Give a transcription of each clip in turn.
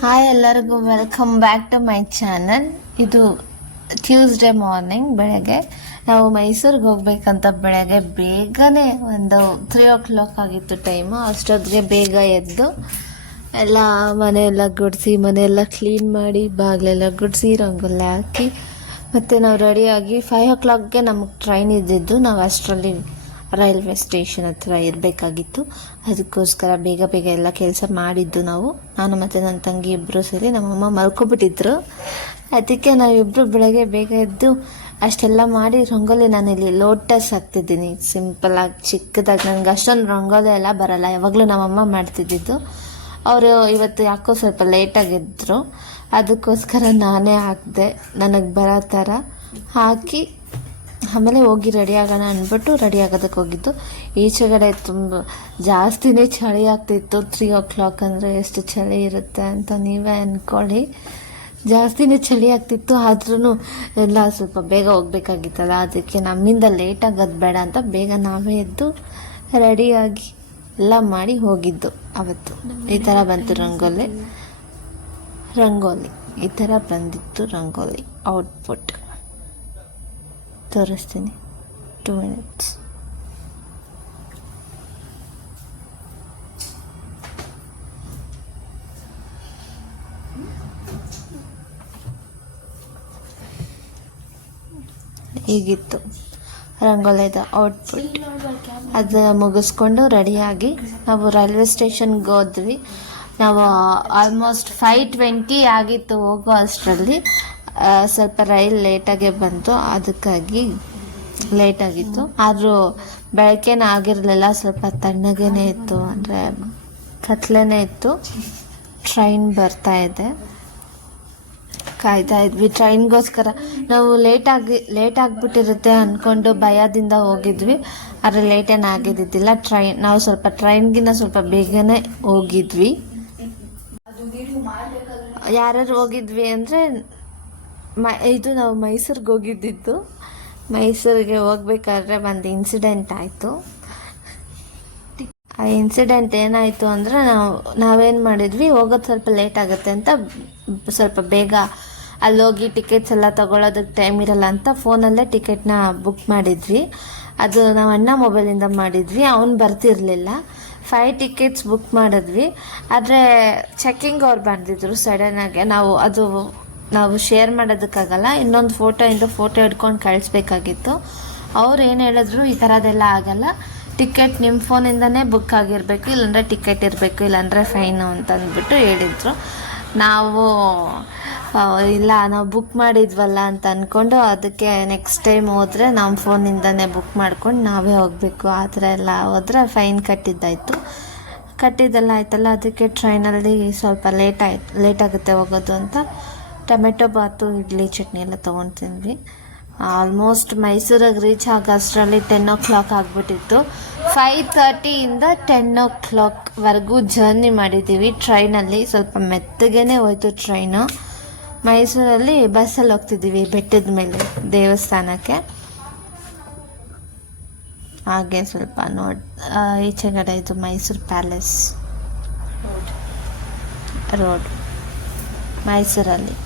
Hi ಎಲ್ಲರಿಗೂ welcome back to my channel. ಇದು Tuesday morning ಬೆಳಗ್ಗೆ ನಾವು ಮೈಸೂರಿಗೆ ಹೋಗ್ಬೇಕಂತ ಬೆಳಗ್ಗೆ ಬೇಗನೆ ಒಂದು 3 o'clock ಆಗಿತ್ತು ಟೈಮು. ಅಷ್ಟೊತ್ತಿಗೆ ಬೇಗ ಎದ್ದು ಎಲ್ಲ ಮನೆಯೆಲ್ಲ ಗುಡಿಸಿ ಮನೆಯೆಲ್ಲ ಕ್ಲೀನ್ ಮಾಡಿ ಬಾಗಿಲೆಲ್ಲ ಗುಡಿಸಿ ರಂಗೋಲಿ ಹಾಕಿ ಮತ್ತು ನಾವು ರೆಡಿಯಾಗಿ 5 o'clockಗೆ ನಮಗೆ ಟ್ರೈನ್ ಇದ್ದಿದ್ದು. ನಾವು ಅಷ್ಟರಲ್ಲಿ ರೈಲ್ವೆ ಸ್ಟೇಷನ್ ಹತ್ರ ಇರಬೇಕಾಗಿತ್ತು. ಅದಕ್ಕೋಸ್ಕರ ಬೇಗ ಬೇಗ ಎಲ್ಲ ಕೆಲಸ ಮಾಡಿದ್ದು ನಾವು. ನಾನು ಮತ್ತು ನನ್ನ ತಂಗಿ ಇಬ್ಬರು ಸೇರಿ, ನಮ್ಮಮ್ಮ ಮಲ್ಕೊಬಿಟ್ಟಿದ್ರು. ಅದಕ್ಕೆ ನಾವಿಬ್ಬರು ಬೆಳಗ್ಗೆ ಬೇಗ ಎದ್ದು ಅಷ್ಟೆಲ್ಲ ಮಾಡಿ ರಂಗೋಲಿ ನಾನಿಲ್ಲಿ ಲೋಟಸ್ ಹಾಕ್ತಿದ್ದೀನಿ. ಸಿಂಪಲಾಗಿ ಚಿಕ್ಕದಾಗಿ, ನನಗೆ ಅಷ್ಟೊಂದು ರಂಗೋಲಿ ಎಲ್ಲ ಬರಲ್ಲ, ಯಾವಾಗಲೂ ನಮ್ಮಮ್ಮ ಮಾಡ್ತಿದ್ದಿದ್ದು. ಅವರು ಇವತ್ತು ಯಾಕೋ ಸ್ವಲ್ಪ ಲೇಟಾಗಿದ್ದರು, ಅದಕ್ಕೋಸ್ಕರ ನಾನೇ ಹಾಕಿದೆ ನನಗೆ ಬರೋ ಥರ ಹಾಕಿ. ಆಮೇಲೆ ಹೋಗಿ ರೆಡಿ ಆಗೋಣ ಅಂದ್ಬಿಟ್ಟು ರೆಡಿ ಆಗೋದಕ್ಕೆ ಹೋಗಿದ್ದು. ಈಚೆಗಡೆ ತುಂಬ ಜಾಸ್ತಿನೇ ಚಳಿ ಆಗ್ತಿತ್ತು. 3 o'clock ಅಂದರೆ ಎಷ್ಟು ಚಳಿ ಇರುತ್ತೆ ಅಂತ ನೀವೇ ಅಂದ್ಕೊಳ್ಳಿ. ಜಾಸ್ತಿನೇ ಚಳಿ ಆಗ್ತಿತ್ತು. ಆದ್ರೂ ಎಲ್ಲ ಸ್ವಲ್ಪ ಬೇಗ ಹೋಗ್ಬೇಕಾಗಿತ್ತಲ್ಲ, ಅದಕ್ಕೆ ನಮ್ಮಿಂದ ಲೇಟ್ ಆಗೋದು ಬೇಡ ಅಂತ ಬೇಗ ನಾವೇ ಎದ್ದು ರೆಡಿಯಾಗಿ ಎಲ್ಲ ಮಾಡಿ ಹೋಗಿದ್ದು. ಅವತ್ತು ಈ ಥರ ಬಂತು ರಂಗೋಲಿ ಈ ಥರ ಬಂದಿತ್ತು ರಂಗೋಲಿ ಔಟ್ಪುಟ್. ತೋರಿಸ್ತೀನಿ, 2 minutes. ಹೀಗಿತ್ತು ರಂಗೋಲಿದ ಔಟ್ಪುಟ್. ಅದು ಮುಗಿಸ್ಕೊಂಡು ರೆಡಿಯಾಗಿ ನಾವು ರೈಲ್ವೆ ಸ್ಟೇಷನ್ಗೆ ಹೋದ್ವಿ. ನಾವು ಆಲ್ಮೋಸ್ಟ್ 5:20 ಆಗಿತ್ತು ಹೋಗೋ ಅಷ್ಟರಲ್ಲಿ. ಸ್ವಲ್ಪ ರೈಲ್ ಲೇಟಾಗೆ ಬಂತು, ಅದಕ್ಕಾಗಿ ಲೇಟಾಗಿತ್ತು. ಆದರೂ ಬೆಳಕೇನೆ ಆಗಿರಲಿಲ್ಲ, ಸ್ವಲ್ಪ ತಣ್ಣಗೇನೆ ಇತ್ತು, ಅಂದರೆ ಕತ್ಲೆನೇ ಇತ್ತು. ಟ್ರೈನ್ ಬರ್ತಾ ಇದೆ, ಕಾಯ್ತಾ ಇದ್ವಿ ಟ್ರೈನ್ಗೋಸ್ಕರ. ನಾವು ಲೇಟ್ ಆಗಿಬಿಟ್ಟಿರುತ್ತೆ ಅಂದ್ಕೊಂಡು ಭಯದಿಂದ ಹೋಗಿದ್ವಿ, ಆದರೆ ಲೇಟೇನು ಆಗಿದ್ದಿದ್ದಿಲ್ಲ. ನಾವು ಸ್ವಲ್ಪ ಟ್ರೈನ್ಗಿನ್ನ ಸ್ವಲ್ಪ ಬೇಗನೆ ಹೋಗಿದ್ವಿ. ಯಾರ್ಯಾರು ಹೋಗಿದ್ವಿ ಅಂದರೆ ಇದು ನಾವು ಮೈಸೂರಿಗೆ ಹೋಗಿದ್ದಿದ್ದು. ಮೈಸೂರಿಗೆ ಹೋಗ್ಬೇಕಾದ್ರೆ ಒಂದು ಇನ್ಸಿಡೆಂಟ್ ಆಯಿತು. ಆ ಇನ್ಸಿಡೆಂಟ್ ಏನಾಯಿತು ಅಂದರೆ, ನಾವೇನು ಮಾಡಿದ್ವಿ, ಹೋಗೋದು ಸ್ವಲ್ಪ ಲೇಟ್ ಆಗುತ್ತೆ ಅಂತ ಸ್ವಲ್ಪ ಬೇಗ ಅಲ್ಲೋಗಿ ಟಿಕೆಟ್ಸ್ ಎಲ್ಲ ತೊಗೊಳೋದಕ್ಕೆ ಟೈಮ್ ಇರಲ್ಲ ಅಂತ ಫೋನಲ್ಲೇ ಟಿಕೆಟ್ನ ಬುಕ್ ಮಾಡಿದ್ವಿ. ಅದು ನಾವು ಅಣ್ಣ ಮೊಬೈಲಿಂದ ಮಾಡಿದ್ವಿ, ಅವನು ಬರ್ತಿರಲಿಲ್ಲ. 5 tickets ಬುಕ್ ಮಾಡಿದ್ವಿ. ಆದರೆ ಚೆಕ್ಕಿಂಗ್ ಅವ್ರು ಬಂದಿದ್ರು ಸಡನ್ನಾಗೆ. ನಾವು ಶೇರ್ ಮಾಡೋದಕ್ಕಾಗಲ್ಲ, ಇನ್ನೊಂದು ಫೋಟೋ ಹಿಡ್ಕೊಂಡು ಕಳಿಸ್ಬೇಕಾಗಿತ್ತು. ಅವ್ರು ಏನು ಹೇಳಿದ್ರು, ಈ ಥರದ್ದೆಲ್ಲ ಆಗಲ್ಲ, ಟಿಕೆಟ್ ನಿಮ್ಮ ಫೋನಿಂದನೇ ಬುಕ್ ಆಗಿರಬೇಕು, ಇಲ್ಲಾಂದರೆ ಟಿಕೆಟ್ ಇರಬೇಕು, ಇಲ್ಲಾಂದರೆ ಫೈನು ಅಂತ ಅಂದ್ಬಿಟ್ಟು ಹೇಳಿದರು. ನಾವು ಇಲ್ಲ, ನಾವು ಬುಕ್ ಮಾಡಿದ್ವಲ್ಲ ಅಂತ ಅಂದ್ಕೊಂಡು, ಅದಕ್ಕೆ ನೆಕ್ಸ್ಟ್ ಟೈಮ್ ಹೋದರೆ ನಮ್ಮ ಫೋನಿಂದನೇ ಬುಕ್ ಮಾಡ್ಕೊಂಡು ನಾವೇ ಹೋಗಬೇಕು. ಆ ಥರ ಎಲ್ಲ ಹೋದರೆ ಫೈನ್ ಕಟ್ಟಿದ್ದೆಲ್ಲ ಆಯ್ತಲ್ಲ. ಅದಕ್ಕೆ ಟ್ರೈನಲ್ಲಿ ಸ್ವಲ್ಪ ಲೇಟ್ ಆಗುತ್ತೆ ಹೋಗೋದು ಅಂತ ಟೊಮೆಟೊ ಬಾತು, ಇಡ್ಲಿ, ಚಟ್ನಿ ಎಲ್ಲ ತೊಗೊಂಡು ತಿಂದ್ವಿ. ಆಲ್ಮೋಸ್ಟ್ ಮೈಸೂರಿಗೆ ರೀಚ್ ಆಗೋಷ್ಟರಲ್ಲಿ 10 o'clock ಆಗಿಬಿಟ್ಟಿತ್ತು. 5:30 10 o'clockವರೆಗೂ ಜರ್ನಿ ಮಾಡಿದ್ದೀವಿ ಟ್ರೈನಲ್ಲಿ. ಸ್ವಲ್ಪ ಮೆತ್ತಗೇ ಹೋಯ್ತು ಟ್ರೈನು. ಮೈಸೂರಲ್ಲಿ ಬಸ್ಸಲ್ಲಿ ಹೋಗ್ತಿದ್ದೀವಿ ಬೆಟ್ಟದ ಮೇಲೆ ದೇವಸ್ಥಾನಕ್ಕೆ. ಹಾಗೆ ಸ್ವಲ್ಪ ಈಚೆಗಡೆ ಇದು ಮೈಸೂರು ಪ್ಯಾಲೇಸ್ ರೋಡ್ ಮೈಸೂರಲ್ಲಿ.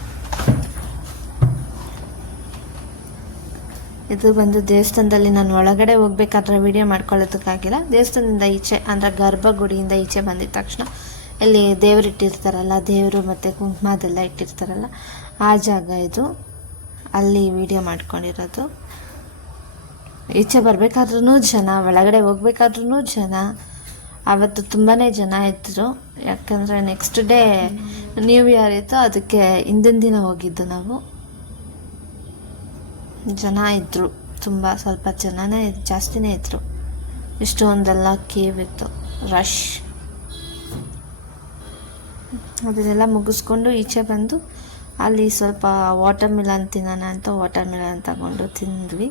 ಇದು ಬಂದು ದೇವಸ್ಥಾನದಲ್ಲಿ. ನಾನು ಒಳಗಡೆ ಹೋಗ್ಬೇಕಾದ್ರೆ ವಿಡಿಯೋ ಮಾಡ್ಕೊಳ್ಳೋದಕ್ಕಾಗಿಲ್ಲ. ದೇವಸ್ಥಾನದಿಂದ ಈಚೆ ಅಂದರೆ ಗರ್ಭಗುಡಿಯಿಂದ ಈಚೆ ಬಂದಿದ ತಕ್ಷಣ ಇಲ್ಲಿ ದೇವರು ಇಟ್ಟಿರ್ತಾರಲ್ಲ, ದೇವರು ಮತ್ತು ಕುಂಕುಮ ಅದೆಲ್ಲ ಇಟ್ಟಿರ್ತಾರಲ್ಲ, ಆ ಜಾಗ ಇದು. ಅಲ್ಲಿ ವಿಡಿಯೋ ಮಾಡ್ಕೊಂಡಿರೋದು. ಈಚೆ ಬರಬೇಕಾದ್ರೂ ಜನ, ಒಳಗಡೆ ಹೋಗ್ಬೇಕಾದ್ರೂ ಜನ. ಆವತ್ತು ತುಂಬಾ ಜನ ಇದ್ದರು, ಯಾಕಂದರೆ ನೆಕ್ಸ್ಟ್ ಡೇ ನ್ಯೂ ಇಯರ್ ಇತ್ತು. ಅದಕ್ಕೆ ಹಿಂದಿನ ದಿನ ಹೋಗಿದ್ದು ನಾವು. ಜನ ಇದ್ದರು ತುಂಬ, ಸ್ವಲ್ಪ ಜನನೇ ಜಾಸ್ತಿನೇ ಇದ್ದರು. ಇಷ್ಟೊಂದೆಲ್ಲ ಕೇವ್ ಇತ್ತು, ರಶ್. ಅದನ್ನೆಲ್ಲ ಮುಗಿಸ್ಕೊಂಡು ಈಚೆ ಬಂದು ಅಲ್ಲಿ ಸ್ವಲ್ಪ ವಾಟರ್ ಮಿಲನ್ ತಿನ್ನೋಣ ಅಂತ ವಾಟರ್ ಮಿಲನ್ ತಗೊಂಡು ತಿಂದ್ವಿ.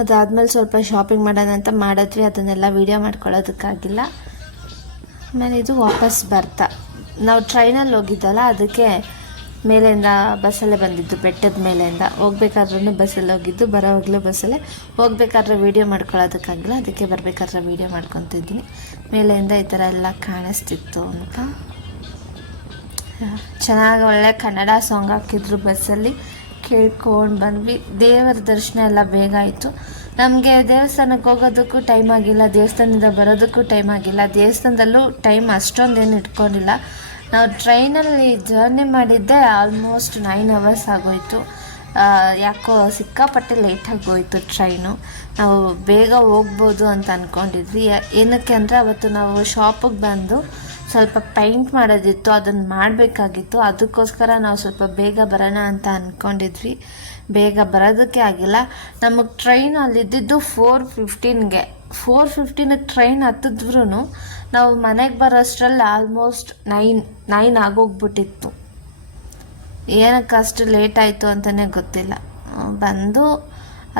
ಅದಾದಮೇಲೆ ಸ್ವಲ್ಪ ಶಾಪಿಂಗ್ ಮಾಡೋಣ ಅಂತ ಮಾಡಿದ್ವಿ. ಅದನ್ನೆಲ್ಲ ವೀಡಿಯೋ ಮಾಡ್ಕೊಳ್ಳೋದಕ್ಕಾಗಿಲ್ಲ. ಆಮೇಲೆ ಇದು ವಾಪಸ್ ಬರ್ತಾ ನಾವು ಟ್ರೈನಲ್ಲಿ ಹೋಗಿದ್ದಲ್ಲ, ಅದಕ್ಕೆ ಮೇಲೆಯಿಂದ ಬಸ್ಸಲ್ಲೇ ಬಂದಿದ್ದು, ಬೆಟ್ಟದ ಮೇಲೆಯಿಂದ. ಹೋಗ್ಬೇಕಾದ್ರೂ ಬಸ್ಸಲ್ಲಿ ಹೋಗಿದ್ದು, ಬರೋವಾಗಲೂ ಬಸ್ಸಲ್ಲೇ. ಹೋಗ್ಬೇಕಾದ್ರೆ ವೀಡಿಯೋ ಮಾಡ್ಕೊಳ್ಳೋದಕ್ಕಾಗಿಲ್ಲ, ಅದಕ್ಕೆ ಬರಬೇಕಾದ್ರೆ ವೀಡಿಯೋ ಮಾಡ್ಕೊತಿದ್ದೀನಿ. ಮೇಲೆಯಿಂದ ಈ ಥರ ಎಲ್ಲ ಕಾಣಿಸ್ತಿತ್ತು ಅಂತ. ಚೆನ್ನಾಗಿ ಒಳ್ಳೆ ಕನ್ನಡ ಸಾಂಗ್ ಹಾಕಿದ್ರು ಬಸ್ಸಲ್ಲಿ, ಕೇಳ್ಕೊಂಡು ಬಂದ್ವಿ. ದೇವರ ದರ್ಶನ ಎಲ್ಲ ಬೇಗ ಆಯಿತು. ನಮಗೆ ದೇವಸ್ಥಾನಕ್ಕೆ ಹೋಗೋದಕ್ಕೂ ಟೈಮ್ ಆಗಿಲ್ಲ, ದೇವಸ್ಥಾನದಿಂದ ಬರೋದಕ್ಕೂ ಟೈಮ್ ಆಗಿಲ್ಲ. ದೇವಸ್ಥಾನದಲ್ಲೂ ಟೈಮ್ ಅಷ್ಟೊಂದೇನು ಇಟ್ಕೊಂಡಿಲ್ಲ. ನಾವು ಟ್ರೈನಲ್ಲಿ ಜರ್ನಿ ಮಾಡಿದ್ದೆ ಆಲ್ಮೋಸ್ಟ್ 9 ಅವರ್ಸ್ ಆಗೋಯಿತು. ಯಾಕೋ ಸಿಕ್ಕಾಪಟ್ಟೆ ಲೇಟಾಗಿ ಹೋಯಿತು ಟ್ರೈನು. ನಾವು ಬೇಗ ಹೋಗ್ಬೋದು ಅಂತ ಅಂದ್ಕೊಂಡಿದ್ವಿ. ಏನಕ್ಕೆ ಅಂದರೆ ಅವತ್ತು ನಾವು ಶಾಪಿಗೆ ಬಂದು ಸ್ವಲ್ಪ ಪೈಂಟ್ ಮಾಡೋದಿತ್ತು, ಅದನ್ನು ಮಾಡಬೇಕಾಗಿತ್ತು. ಅದಕ್ಕೋಸ್ಕರ ನಾವು ಸ್ವಲ್ಪ ಬೇಗ ಬರೋಣ ಅಂತ ಅಂದ್ಕೊಂಡಿದ್ವಿ. ಬೇಗ ಬರೋದಕ್ಕೆ ಆಗಿಲ್ಲ. ನಮಗೆ ಟ್ರೈನ್ ಅಲ್ಲಿದ್ದಿದ್ದು 4:15ಗೆ. 4:15ಗೆ ಟ್ರೈನ್ ಹತ್ತಿದ್ರೂ ನಾವು ಮನೆಗೆ ಬರೋಷ್ಟರಲ್ಲಿ ಆಲ್ಮೋಸ್ಟ್ 9 ಆಗೋಗ್ಬಿಟ್ಟಿತ್ತು. ಏನಕ್ಕೆ ಅಷ್ಟು ಲೇಟ್ ಆಯಿತು ಅಂತಲೇ ಗೊತ್ತಿಲ್ಲ. ಬಂದು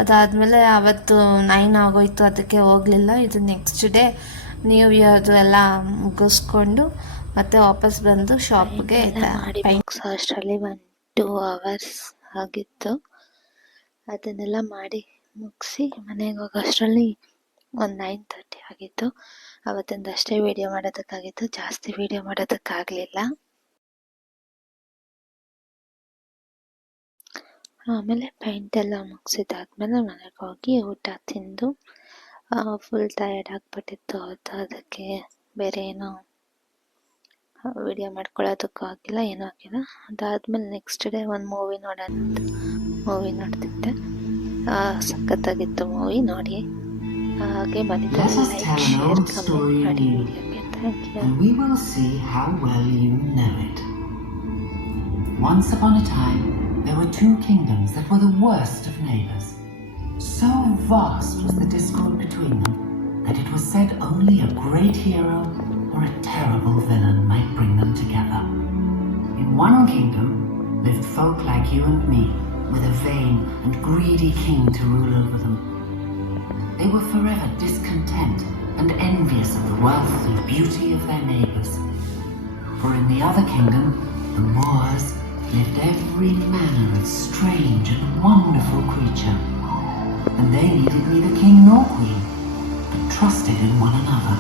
ಅದಾದಮೇಲೆ ಅವತ್ತು 9 ಆಗೋಯಿತು, ಅದಕ್ಕೆ ಹೋಗಲಿಲ್ಲ. ಇದು ನೆಕ್ಸ್ಟ್ ಡೇ ನ್ಯೂ ಇಯರ್ದು ಎಲ್ಲ ಮುಗಿಸ್ಕೊಂಡು ಮತ್ತೆ ವಾಪಸ್ ಬಂದು ಶಾಪ್ಗೆ ಅಷ್ಟರಲ್ಲಿ 1-2 ಅವರ್ಸ್ ಆಗಿತ್ತು. ಅದನ್ನೆಲ್ಲ ಮಾಡಿ ಮುಗಿಸಿ ಮನೆಗೆ ಹೋಗೋಷ್ಟರಲ್ಲಿ ಒಂದು 9:30 ಆಗಿತ್ತು. ಅವತ್ತಿಂದ ಅಷ್ಟೇ ವೀಡಿಯೋ ಮಾಡೋದಕ್ಕಾಗಿತ್ತು, ಜಾಸ್ತಿ ವೀಡಿಯೋ ಮಾಡೋದಕ್ಕಾಗಲಿಲ್ಲ. ಆಮೇಲೆ ಪೈಂಟ್ ಎಲ್ಲ ಮುಗಿಸಿದಾದ್ಮೇಲೆ ಮನೆಗೆ ಹೋಗಿ ಊಟ ತಿಂದು ಫುಲ್ ಟಯರ್ಡ್ ಆಗಿಬಿಟ್ಟಿತ್ತು. ಅದಕ್ಕೆ ಬೇರೆ ಏನೋ ವಿಡಿಯೋ ಮಾಡ್ಕೊಳ್ಳೋದಕ್ಕೂ ಆಗಿಲ್ಲ, ಏನೂ ಆಗಿಲ್ಲ. ಅದಾದಮೇಲೆ ನೆಕ್ಸ್ಟ್ ಡೇ ಒಂದು ಮೂವಿ ನೋಡೋಣ ಅಂತ ಮೂವಿ ನೋಡ್ತಿದ್ದೆ. ಸಖತ್ತಾಗಿತ್ತು ಮೂವಿ. ನೋಡಿ ಹಾಗೆ ಬಂದಿದ್ದೆ, ಲೈಕ್ ಶೇರ್ ಕಮೆಂಟ್ ಮಾಡಿ ವಿಡಿಯೋಗೆ. Thank you. And we will see how well you know it. Once upon a time, there were 2 kingdoms that were the worst of neighbors. So vast was the discord between them that it was said only a great hero or a terrible villain might bring them together. In one kingdom lived folk like you and me, with a vain and greedy king to rule over them. They were forever discontent and envious of the wealth and beauty of their neighbors. For in the other kingdom, the Moors, lived every manner of strange and wonderful creature. And they needed neither king nor queen, but trusted in one another.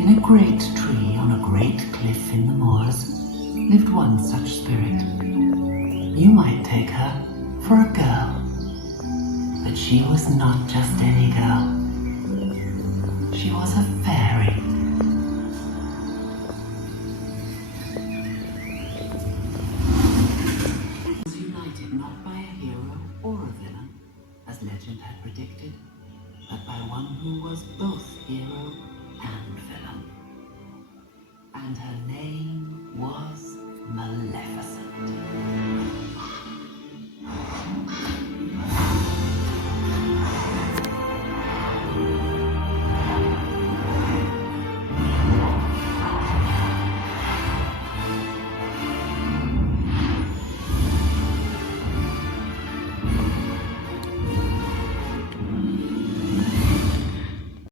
In a great tree on a great cliff in the moors lived one such spirit. You might take her for a girl, but she was not just any girl. She was a fairy. United not by a hero or a villain, as legend had predicted, but by one who was both hero and villain. And her